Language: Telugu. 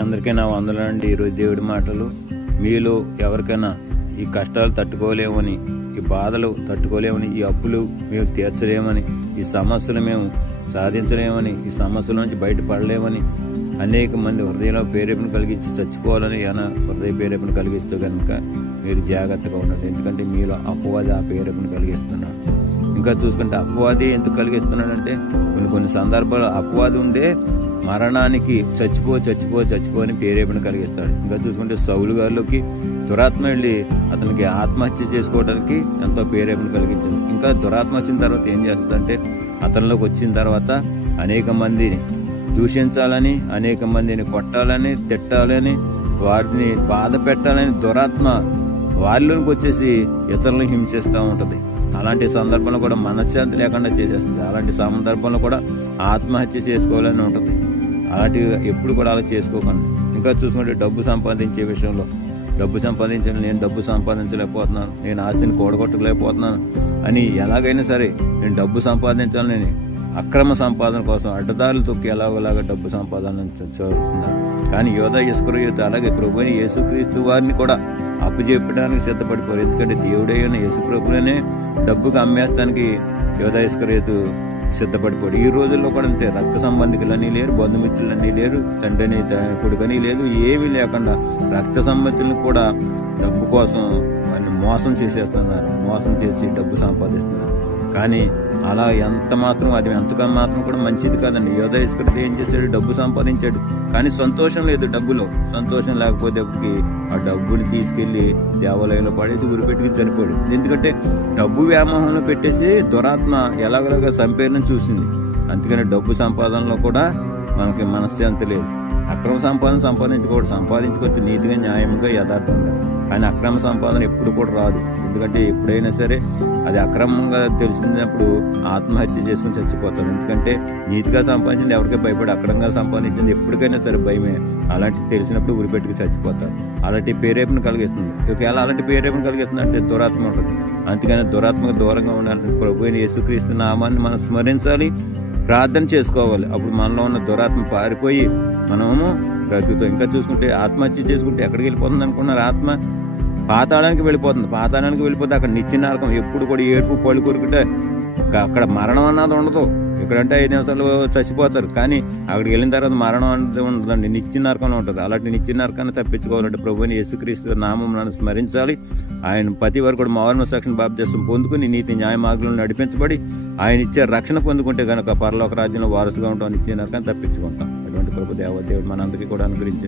అందరికీ నా వందలండి. ఈరోజు దేవుడి మాటలు. మీలో ఎవరికైనా ఈ కష్టాలు తట్టుకోలేమని, ఈ బాధలు తట్టుకోలేమని, ఈ అప్పులు మేము తీర్చలేమని, ఈ సమస్యలు మేము సాధించలేమని, ఈ సమస్యల నుంచి బయటపడలేమని అనేక మంది హృదయంలో ప్రేరేపణ కలిగించి చచ్చిపోవాలని హృదయ ప్రేరేపణ కలిగిస్తూ కనుక మీరు జాగ్రత్తగా ఉండండి. ఎందుకంటే మీలో అపవాది ఆ ప్రేరేపణ కలిగిస్తున్నాడు. ఇంకా చూసుకుంటే అపవాది ఎందుకు కలిగిస్తున్నాడంటే కొన్ని సందర్భాలు అపవాది ఉండే మరణానికి చచ్చిపో అని ప్రేరేపణ కలిగిస్తాడు. ఇంకా చూసుకుంటే సౌలు గారిలోకి దురాత్మ వెళ్ళి అతనికి ఆత్మహత్య చేసుకోవడానికి ఎంతో ప్రేరేపణ కలిగించింది. ఇంకా దురాత్మ వచ్చిన తర్వాత ఏం చేస్తుందంటే అతనిలోకి వచ్చిన తర్వాత అనేక మందిని దూషించాలని, అనేక మందిని కొట్టాలని, తిట్టాలని, వారిని బాధ పెట్టాలని దురాత్మ వారిలోకి వచ్చేసి ఇతరులను హింసిస్తూ ఉంటుంది. అలాంటి సందర్భంలో కూడా మనశ్శాంతి లేకుండా చేసేస్తుంది. అలాంటి సందర్భంలో కూడా ఆత్మహత్య చేసుకోవాలని ఉంటుంది. అలాంటివి ఎప్పుడు కూడా అలా చేసుకోకండి. ఇంకా చూసుకుంటే డబ్బు సంపాదించే విషయంలో నేను డబ్బు సంపాదించలేకపోతున్నాను, నేను ఆస్తిని కూడగొట్టలేకపోతున్నాను అని ఎలాగైనా సరే నేను డబ్బు సంపాదించాలని అక్రమ సంపాదన కోసం అడ్డదారులు తొక్కి ఎలాగోలాగా డబ్బు సంపాదన చూస్తున్నారు. కానీ యోధా ఇస్కరియోతు అలాగే ప్రభువైన యేసుక్రీస్తు వారిని కూడా అప్పచెప్పడానికి సిద్ధపడిపోరు. ఎందుకంటే దేవుడైన యేసు ప్రభువునే డబ్బుకు అమ్మేస్తానికి యోధా ఇస్కరియోతు సిద్ధపడిపోడు. ఈ రోజుల్లో కూడా అంతే. రక్త సంబంధికులన్నీ లేరు, బంధుమిత్రులన్నీ లేరు, తండ్రిని కొడుకని లేదు, ఏమీ లేకుండా రక్త సంబంధికులను కూడా డబ్బు కోసం వాళ్ళు మోసం చేసేస్తున్నారు. మోసం చేసి డబ్బు సంపాదిస్తున్నారు. కానీ అలా అది ఎంతగా మాత్రం కూడా మంచిది కాదండి. యోధా ఇస్కరియోతు ఏం చేశాడు? డబ్బు సంపాదించాడు, కానీ సంతోషం లేదు డబ్బులో. సంతోషం లేకపోతే ఆ డబ్బుని తీసుకెళ్లి దేవాలయంలో పడేసి ఉరిపెట్టుకుని చనిపోయాడు. ఎందుకంటే డబ్బు వ్యామోహంలో పెట్టేసి దురాత్మ ఎలాగోలాగా సంపేరణ చూసింది. అందుకని డబ్బు సంపాదనలో కూడా మనకి మనశ్శాంతి లేదు. అక్రమ సంపాదించుకోవచ్చు నీతిగా, న్యాయంగా, యథార్థంగా. కానీ అక్రమ సంపాదన ఎప్పుడు కూడా రాదు. ఎందుకంటే ఎప్పుడైనా సరే అది అక్రమంగా తెలిసినప్పుడు ఆత్మహత్య చేసుకుని చచ్చిపోతాడు. ఎందుకంటే నీతిగా సంపాదించింది ఎవరికీ భయపడి, అక్రమంగా సంపాదించింది ఎప్పటికైనా సరే భయమే. అలాంటి తెలిసినప్పుడు ఉరిపెట్టుకు చచ్చిపోతారు. అలాంటి ప్రేరేపణ కలిగిస్తుంది. ఒకవేళ అలాంటి ప్రేరేపణ కలిగిస్తుంది అంటే దురాత్మ ఉంటుంది. అందుకని దురాత్మకు దూరంగా ఉండాలంటే ప్రభువైన యేసుక్రీస్తు నామాన్ని మనం స్మరించాలి, ప్రార్థన చేసుకోవాలి. అప్పుడు మనలో ఉన్న దురాత్మ పారిపోయి మనము బ్రతుకుతాం. ఇంకా చూసుకుంటే ఆత్మహత్య చేసుకుంటే ఎక్కడికి వెళ్ళిపోతుంది అనుకున్నారు? ఆత్మ పాతాళానికి వెళ్ళిపోతుంది. పాతాళానికి వెళ్ళిపోతే అక్కడ నిత్య నరకం. ఎప్పుడు కూడా ఏడుపు పళ్ళు కొరుకుంటే అక్కడ మరణం అన్నది ఉండదు. ఇక్కడంటే 5 నిమిషాలు చచ్చిపోతారు, కానీ అక్కడికి వెళ్ళిన తర్వాత మరణం అనేది ఉండదండి, నిత్య నరకంలో ఉంటుంది. అలాంటి నిత్య నరకాన్ని తప్పించుకోవాలంటే ప్రభువుని యేసుక్రీస్తు నామం స్మరించాలి. ఆయన ప్రతి వరకు కూడా మారు సాక్షిని బాప్తిస్మం పొందుకుని నీతి న్యాయ మార్గంలో నడిపించబడి ఆయన ఇచ్చే రక్షణ పొందుకుంటే కనుక పరలోక రాజ్యంలో వారసుగా ఉంటాం, నిత్య నరకాన్ని తప్పించుకుంటాం. అటువంటి ప్రభు దేవుడు మనందరికీ కూడా అనుగ్రహించారు.